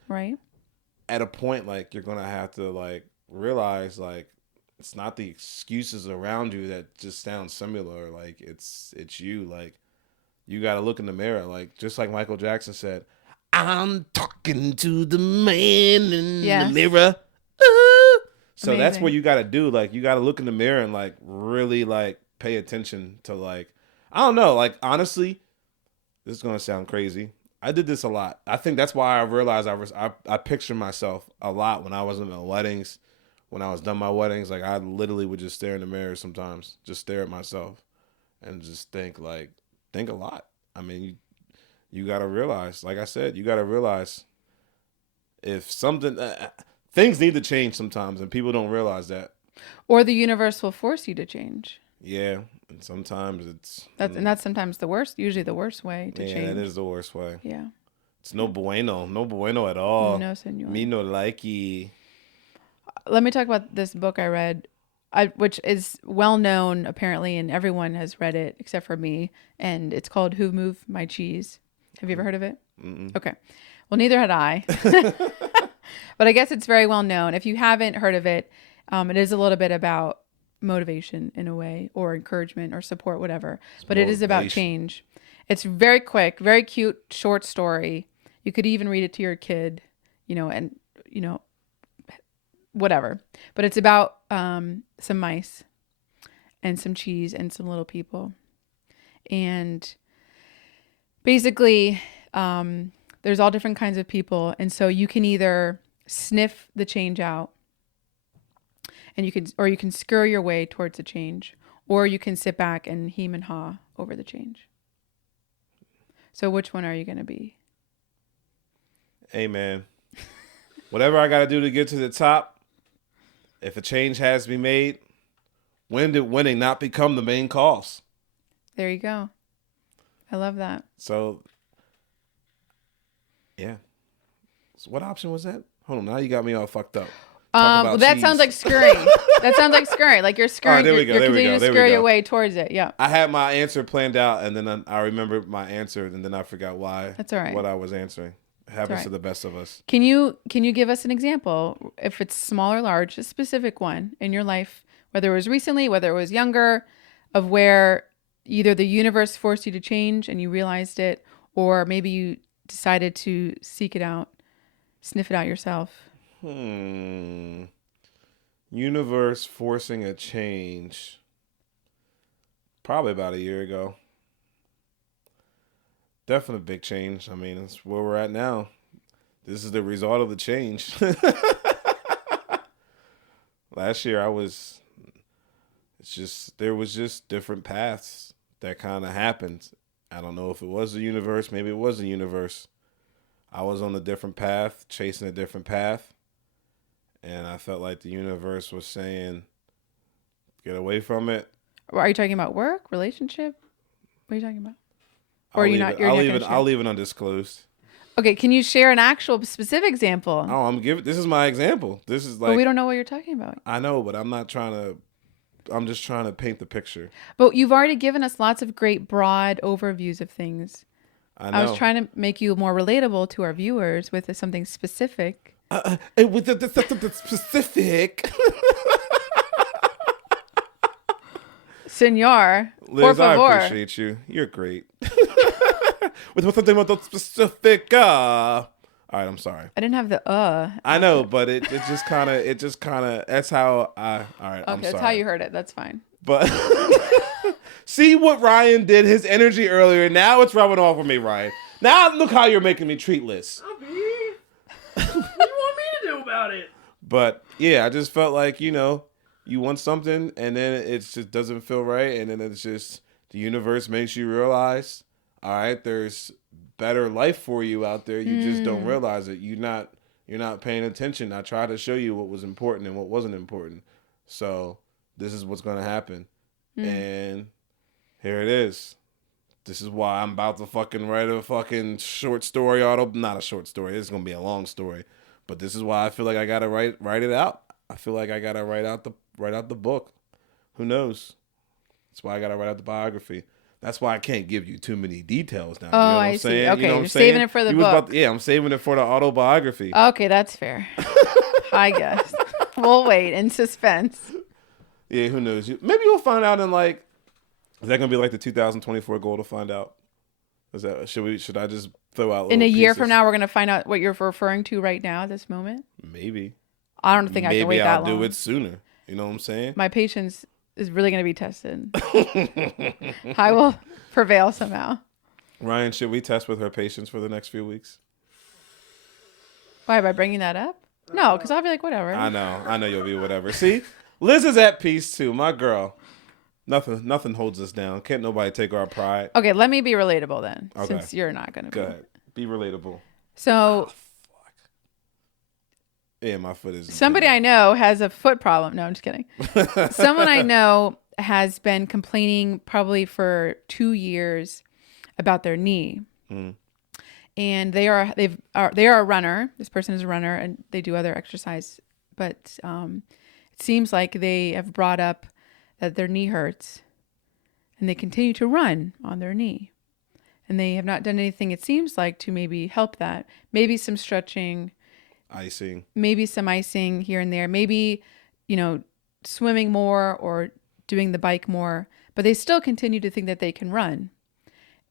At a point, like you're gonna have to like realize like it's not the excuses around you that just sound similar. Like it's you. Like you got to look in the mirror. Like just like Michael Jackson said, "I'm talking to the man in the mirror." So Amazing. that's what you got to do. Like you got to look in the mirror and like really like pay attention to like I don't know. Like honestly, this is gonna sound crazy. I did this a lot. I think that's why I realized I picture myself a lot when I was in my weddings. When I was done my weddings, like I literally would just stare in the mirror sometimes, just stare at myself, and just think a lot. You got to realize, like I said, you got to realize if something things need to change sometimes, and people don't realize that. Or the universe will force you to change. Yeah, and sometimes it's that's sometimes the worst. Usually the worst way to change. Yeah, that is the worst way. Yeah, it's no bueno at all. No, senor. Me no likey. Let me talk about this book I read, which is well known apparently, and everyone has read it except for me. And it's called "Who Moved My Cheese." Have you ever heard of it? Mm-mm. Okay, well, neither had I. But I guess it's very well known. If you haven't heard of it, it is a little bit about motivation in a way, or encouragement, or support, whatever. But it is about change. It's very quick, very cute, short story. You could even read it to your kid, whatever. But it's about some mice and some cheese and some little people. And basically, there's all different kinds of people. And so you can either sniff the change out, and you can scurry your way towards the change, or you can sit back and hem and haw over the change. So which one are you going to be? Hey, man. Whatever I got to do to get to the top, if a change has to be made, when did winning not become the main cause? There you go. I love that. So, yeah. So what option was that? Hold on. Now you got me all fucked up. Well, that sounds like scurrying. That sounds like scurrying. Like you're scurrying. There we go, You're there we continuing go, to there we scurry go. your way towards it. Yeah. I had my answer planned out, and then I remembered my answer, and then I forgot why. That's all right. What I was answering. It happens all right. to the best of us. Can you give us an example, if it's small or large, a specific one in your life, whether it was recently, whether it was younger, of where either the universe forced you to change and you realized it, or maybe you decided to seek it out, sniff it out yourself? Universe forcing a change. Probably about a year ago. Definitely a big change. I mean, it's where we're at now. This is the result of the change. Last year there was just different paths that kind of happened. I don't know if it was the universe. Maybe it was the universe. I was on a different path, chasing a different path. And I felt like the universe was saying, get away from it. Are you talking about work, relationship? What are you talking about? I'll leave it undisclosed. Okay, can you share an actual specific example? Oh, this is my example. This is like, but we don't know what you're talking about. I know, but I'm just trying to paint the picture. But you've already given us lots of great broad overviews of things. I know. I was trying to make you more relatable to our viewers with something specific. With the specific. Senor, Liz, por favor. I appreciate you. You're great. With something with the specific. All right, I'm sorry. I didn't have the I know, but it just kind of. That's how I. All right, Okay, I'm sorry. that's how you heard it. That's fine. But see what Ryan did. His energy earlier. Now it's rubbing off on me, Ryan. Now look how you're making me treat Liz. Not me. What do you want me to do about it? But yeah, I just felt like, you want something and then it just doesn't feel right. And then it's just the universe makes you realize, all right, there's better life for you out there. You just don't realize it. You're not paying attention. I tried to show you what was important and what wasn't important. So this is what's going to happen. And here it is. This is why I'm about to fucking write a fucking short story. Not a short story. It's going to be a long story. But this is why I feel like I got to write it out. I feel like I got to write out the book. Who knows? That's why I got to write out the biography. That's why I can't give you too many details now. Oh, you know what I I'm see. saying? Okay, you know what you're I'm saying? saving it for the book. I'm saving it for the autobiography. Okay, that's fair. I guess. We'll wait in suspense. Yeah, who knows? Maybe you'll find out in is that gonna be like the 2024 goal to find out? Is that should I just throw out in a year pieces? from now we're gonna find out what you're referring to right now at this moment? Maybe. I don't think I can wait that long. Maybe I'll do it sooner. You know what I'm saying? My patience is really gonna be tested. I will prevail somehow. Ryan, should we test with her patience for the next few weeks? Why, by bringing that up? No, because I'll be like, whatever. I know you'll be whatever. See, Liz is at peace too, my girl. Nothing holds us down. Can't nobody take our pride. Okay, let me be relatable then, Okay. since you're not gonna be. Good. Be relatable. So yeah, my foot is. somebody I know has a foot problem. No, I'm just kidding. Someone I know has been complaining probably for 2 years about their knee. And they are a runner. This person is a runner and they do other exercise, but it seems like they have brought up that their knee hurts and they continue to run on their knee. And they have not done anything, it seems like, to maybe help that. Maybe some stretching, icing. maybe some icing here and there, maybe, swimming more or doing the bike more, but they still continue to think that they can run.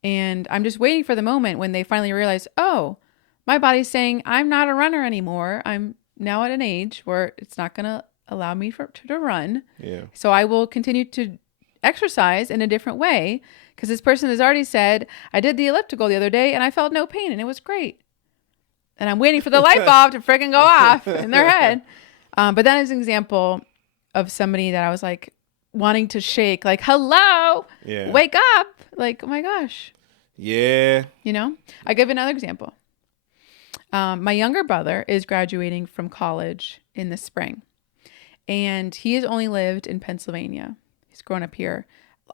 And I'm just waiting for the moment when they finally realize, oh, my body's saying I'm not a runner anymore. I'm now at an age where it's not going to allow me to run. Yeah. So I will continue to exercise in a different way because this person has already said, I did the elliptical the other day and I felt no pain and it was great. And I'm waiting for the light bulb to freaking go off in their head. But that is an example of somebody that I was like wanting to shake, like, hello, wake up. Like, oh my gosh. Yeah. You know, I give another example. My younger brother is graduating from college in the spring. And he has only lived in Pennsylvania. He's grown up here,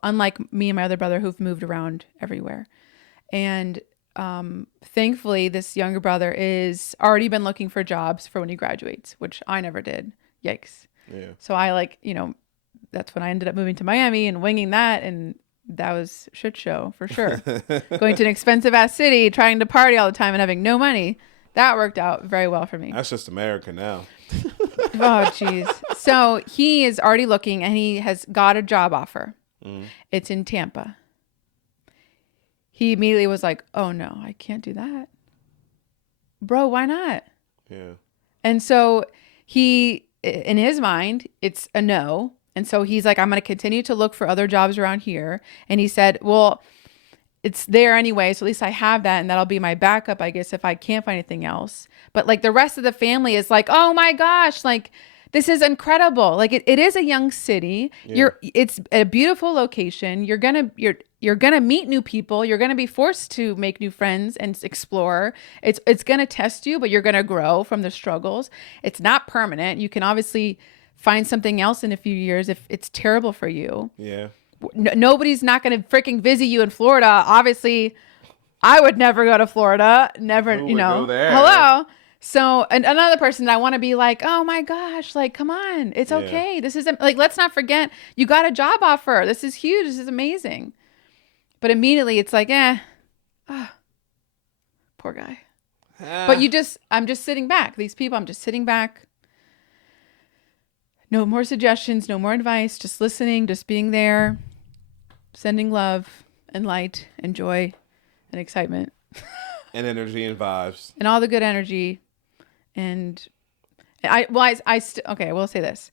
unlike me and my other brother who've moved around everywhere. And thankfully, this younger brother is already been looking for jobs for when he graduates, which I never did. Yikes. Yeah. So I that's when I ended up moving to Miami and winging that. And that was a shit show for sure. Going to an expensive ass city, trying to party all the time and having no money. That worked out very well for me. That's just America now. Oh, jeez. So he is already looking and he has got a job offer. It's in Tampa. He immediately was like, oh no, I can't do that. Bro, why not? Yeah. And so he, in his mind, it's a no. And so he's like, I'm going to continue to look for other jobs around here. And he said, well, it's there anyway. So at least I have that. And that'll be my backup, I guess, if I can't find anything else. But like the rest of the family is like, oh my gosh, like this is incredible. Like it is a young city. Yeah. It's a beautiful location. You're going to meet new people. You're going to be forced to make new friends and explore. It's going to test you, but you're going to grow from the struggles. It's not permanent. You can obviously find something else in a few years if it's terrible for you. Yeah. Nobody's not going to freaking visit you in Florida. Obviously, I would never go to Florida. Never, Who would go there? Hello. So another person that I want to be like, oh my gosh, like, come on. It's okay. This isn't like, let's not forget you got a job offer. This is huge. This is amazing. But immediately it's like, poor guy. But I'm just sitting back. These people, I'm just sitting back. No more suggestions, no more advice, just listening, just being there, sending love and light and joy and excitement. And energy and vibes. And all the good energy. And okay, we'll say this.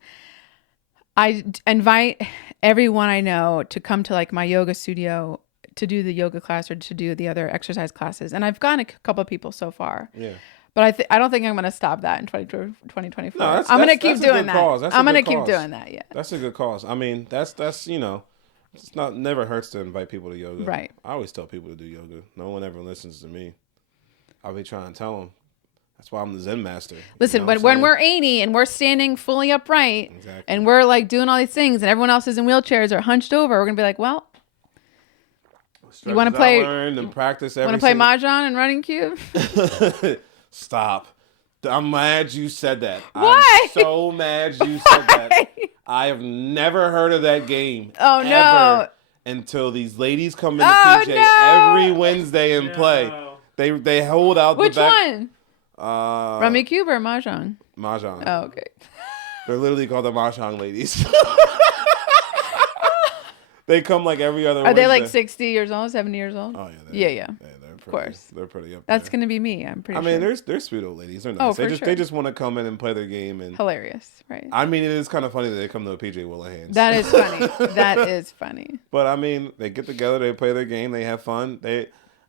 I invite everyone I know to come to like my yoga studio to do the yoga class or to do the other exercise classes. And I've gotten a couple of people so far. Yeah. But I don't think I'm going to stop that in 2024. No, I'm going to keep doing that. I'm going to keep cause. doing that. Yeah. That's a good cause. I mean, that's it's never hurts to invite people to yoga. Right. I always tell people to do yoga. No one ever listens to me. I'll be trying to tell them. That's why I'm the Zen master. Listen, when we're 80 and we're standing fully upright and we're like doing all these things and everyone else is in wheelchairs or hunched over, we're going to be like, well, you want to play and practice want to play mahjong and running cube? Stop. I'm mad you said that. Why? I'm so mad you said that. I have never heard of that game. Oh, no. Until these ladies come into PJ every Wednesday and play. They hold out Which the back. one? Rummy Cube or Mahjong? Mahjong. Oh, okay. They're literally called the Mahjong ladies. They come like every other Wednesday. Are they like 60 years old, 70 years old? Oh, yeah. Yeah, they're pretty, of course. They're pretty up That's there. going to be me, I'm pretty sure. I mean, they're sweet old ladies. They're nice. Oh, They just want to come in and play their game. And hilarious, right? I mean, it is kind of funny that they come to a PJ Willow Hands. That is funny. That is funny. But I mean, they get together, they play their game, they have fun.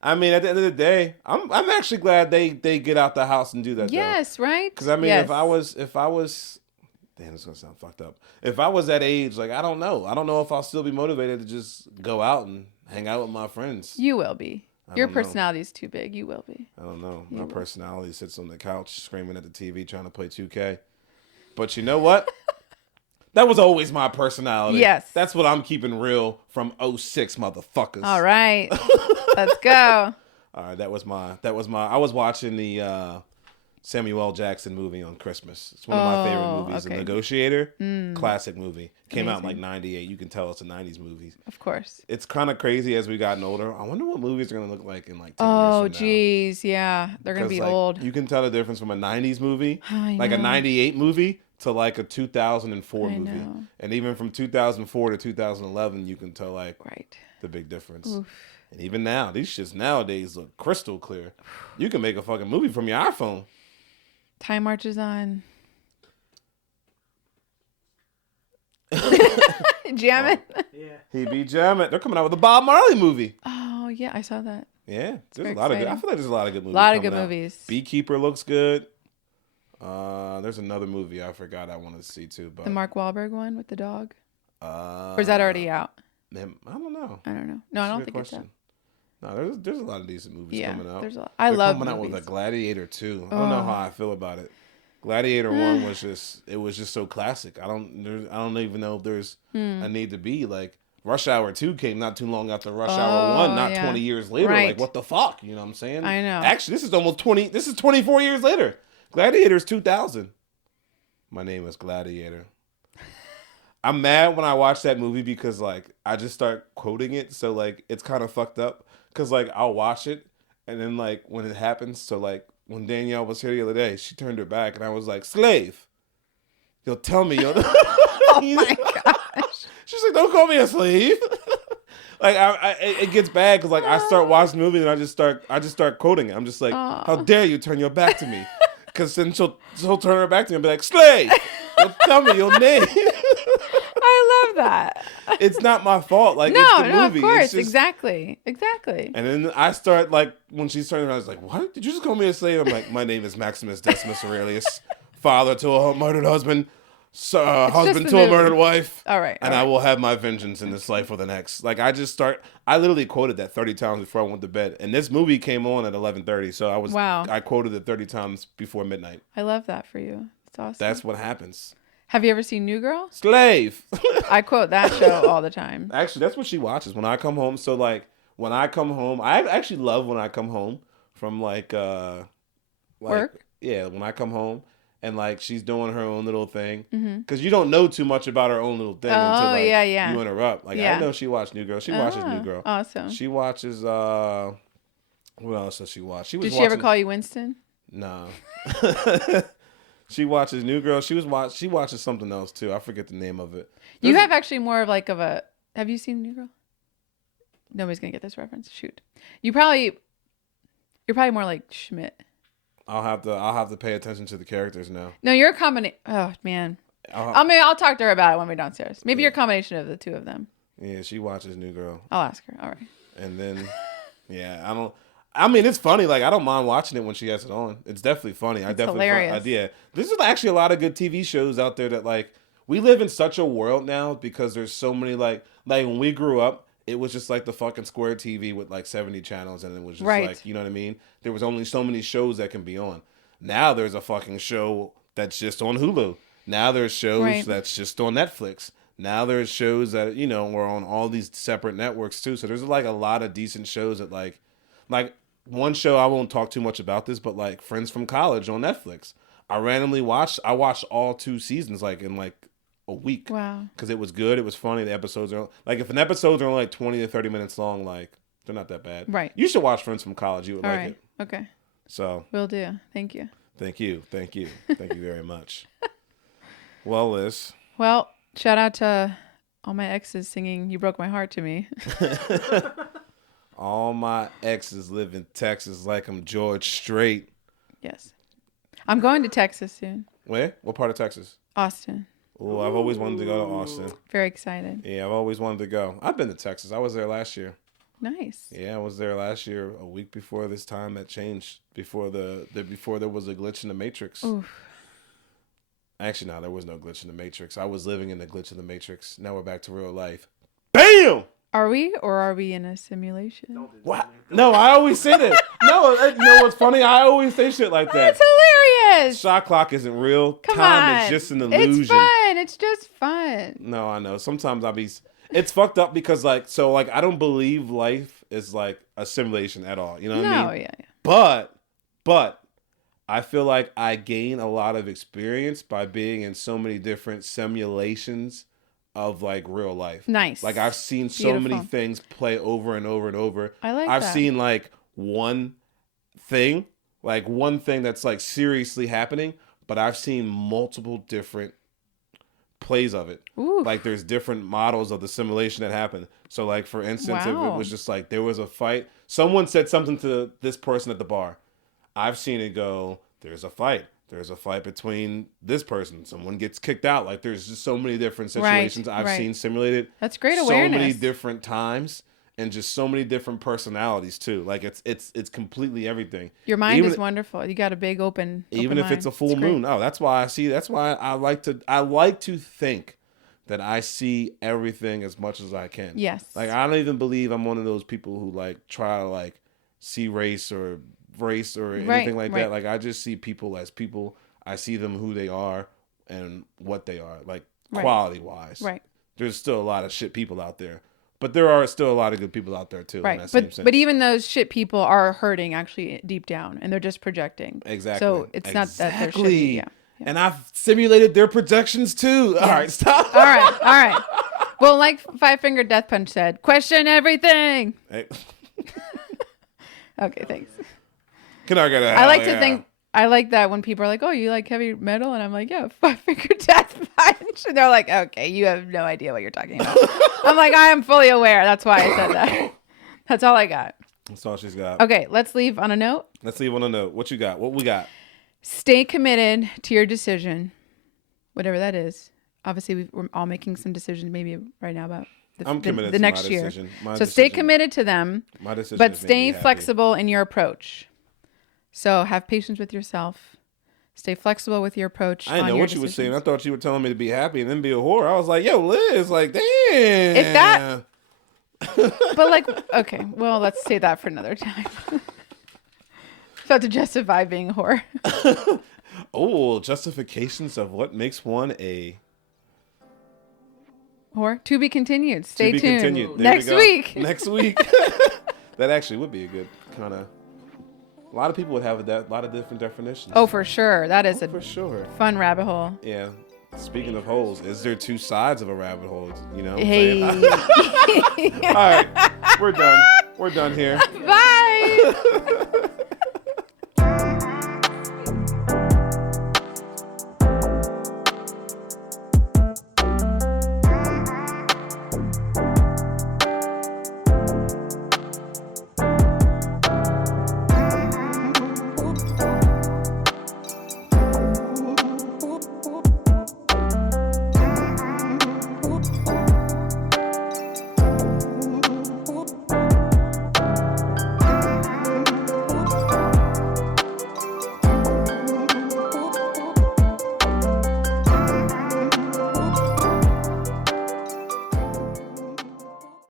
I mean, at the end of the day, I'm actually glad they get out the house and do that. Yes, right? Because I mean, if I was, damn, it's gonna sound fucked up. If I was that age, like I don't know if I'll still be motivated to just go out and hang out with my friends. You will be. Your personality is too big. You will be. I don't know. My personality sits on the couch screaming at the TV trying to play 2K. But you know what? That was always my personality. Yes. That's what I'm keeping real from 06, motherfuckers. All right. Let's go. All right, that was my I was watching the Samuel L. Jackson movie on Christmas. It's one of my favorite movies. Okay. The Negotiator. Classic movie. Came out in like Amazing. 98. You can tell it's a 90s movie. Of course. It's kind of crazy as we gotten older. I wonder what movies are going to look like in like 10 years Oh, from now. geez. Yeah. They're going to be like, old. You can tell the difference from a 90s movie, I like a know. 98 movie, to like a 2004 I movie. know. And even from 2004 to 2011, you can tell like Right. the big difference. Oof. And even now, these shits nowadays look crystal clear. You can make a fucking movie from your iPhone. Time marches on. Jamming. Yeah. He be jamming. They're coming out with a Bob Marley movie. Oh yeah, I saw that. Yeah, there's very a lot of good. I exciting. feel like there's a lot of good A movies. lot of good coming out. movies. Beekeeper looks good. There's another movie I forgot I wanted to see too, but The Mark Wahlberg one with the dog. or Or is that already out? I don't know. I don't know. No, I That's a don't good think it's out. question. No, there's a lot of decent movies Yeah, coming out. there's a lot. I They're love coming movies. out with a Gladiator 2. I don't know how I feel about it. Gladiator 1 was just so classic. I don't even know if there's a need to be like Rush Hour 2 came not too long after Rush Hour 1, not 20 years later. Right. Like what the fuck, you know what I'm saying? I know. Actually, this is 24 years later. Gladiator's 2000. My name is Gladiator. I'm mad when I watch that movie because like I just start quoting it, so like it's kind of fucked up. Cause like I'll watch it, and then like when it happens, so like when Danielle was here the other day, she turned her back, and I was like, "Slave, you'll tell me." Oh my gosh. She's like, "Don't call me a slave." Like it gets bad because like I start watching the movie and I just start quoting it. I'm just like, "How dare you turn your back to me?" Because then she'll turn her back to me and be like, "Slave, you'll tell me your name." I love that. It's not my fault. Like No, it's the no, movie. of course, It's just, exactly. And then I start like when she's turning around, I was like, "What? Did you just call me a slave?" I'm like, "My name is Maximus Decimus Aurelius, father to a murdered husband, husband the to a movie. murdered wife. All right, and all I right. will have my vengeance in this life or the next." Like I literally quoted that 30 times before I went to bed, and this movie came on at 11:30, so I quoted it 30 times before midnight. I love that for you. It's awesome. That's what happens. Have you ever seen New Girl? Slave. I quote that show all the time. Actually, that's what she watches when I come home. So like when I come home, I actually love when I come home from like Work? Yeah, when I come home and like she's doing her own little thing because you don't know too much about her own little thing until like you interrupt. Like I know she watched New Girl. She watches New Girl. Awesome. She watches what else does she watch? Did she ever call you Winston? No. She watches New Girl. She watches something else too. I forget the name of it. You have actually more of like of a. Have you seen New Girl? Nobody's gonna get this reference. Shoot. You're probably more like Schmidt. I'll have to pay attention to the characters now. No, you're a combination. Oh man. I'll talk to her about it when we're downstairs. Maybe you're a combination of the two of them. Yeah, she watches New Girl. I'll ask her. All right. And then, I mean, it's funny. Like, I don't mind watching it when she has it on. It's definitely funny. It's hilarious. This is actually a lot of good TV shows out there that, like, we live in such a world now because there's so many, like when we grew up, it was just like the fucking square TV with like 70 channels and it was just like, you know what I mean? There was only so many shows that can be on. Now there's a fucking show that's just on Hulu. Now there's shows that's just on Netflix. Now there's shows that, are on all these separate networks too. So there's like a lot of decent shows that like one show, I won't talk too much about this, but like Friends from College on Netflix. I watched all 2 seasons like in like a week. Wow. Because it was good. It was funny. The episodes are like, if an episodes are only like 20 to 30 minutes long, like they're not that bad. Right. You should watch Friends from College. You would All like right. it. Okay. So. Will do. Thank you. Thank you. Thank you very much. Well, Liz. Well, shout out to all my exes singing "You Broke My Heart" to me. All my exes live in Texas like I'm George Strait. Yes. I'm going to Texas soon. Where? What part of Texas? Austin. Oh, I've always wanted to go to Austin. Very excited. Yeah, I've always wanted to go. I've been to Texas. I was there last year. Nice. Yeah, I was there last year, a week before this time had changed. Before before there was a glitch in the Matrix. Oof. Actually, no, there was no glitch in the Matrix. I was living in the glitch in the Matrix. Now we're back to real life. Bam! Are we, or are we in a simulation? What? No, I always say that. No, you know what's funny? I always say shit like that. That's hilarious. Shot clock isn't real. Come Time on. is just an illusion. It's fun. It's just fun. No, I know. Sometimes it's fucked up because I don't believe life is like a simulation at all. You know what I mean? Yeah. But I feel like I gain a lot of experience by being in so many different simulations of like real life. Nice. Like I've seen so many things play over and over and over. I've seen like one thing that's like seriously happening, but I've seen multiple different plays of it. Ooh. Like there's different models of the simulation that happen. So like for instance, if it was just like there was a fight, someone said something to this person at the bar. I've seen it go, there's a fight. there's a fight between this person. Someone gets kicked out. Like there's just so many different situations I've seen simulated. That's great awareness. So many different times and just so many different personalities too. Like it's completely everything. Your mind is wonderful. You got a big open even if mind. it's a full moon. Oh, that's why I like to think that I see everything as much as I can. Yes. Like I don't even believe I'm one of those people who like try to like see race or anything like that. Like I just see people as people. I see them who they are and what they are, like quality wise. Right. There's still a lot of shit people out there, but there are still a lot of good people out there too. Right. In that same sense. But even those shit people are hurting actually deep down, and they're just projecting. Exactly. So it's not that they're shitty. Yeah. And I've simulated their projections too. All right, stop. All right. Well, like Five Finger Death Punch said, question everything. Hey. Okay, thanks. Can I get I like to think, I like that when people are like, oh, you like heavy metal? And I'm like, yeah, Five Finger Death Punch. And they're like, okay, you have no idea what you're talking about. I'm like, I am fully aware. That's why I said that. That's all I got. That's all she's got. Okay, let's leave on a note. Let's leave on a note. What you got? What we got? Stay committed to your decision, whatever that is. Obviously, we're all making some decisions maybe right now about the next year. So stay committed to them, but stay flexible in your approach. So have patience with yourself. Stay flexible with your approach. I didn't know what you were saying. I thought you were telling me to be happy and then be a whore. I was like, yo, Liz, like, damn. If that, but like, okay, well, let's say that for another time. So to justify being a whore. Oh, justifications of what makes one a whore. To be continued. Stay tuned. Continued. Next week. Next week. That actually would be a good kind of. A lot of people would have a lot of different definitions. Oh, for sure. That is for sure fun rabbit hole. Yeah. Speaking of holes, is there two sides of a rabbit hole? You know. Hey. All right, we're done. We're done here. Bye.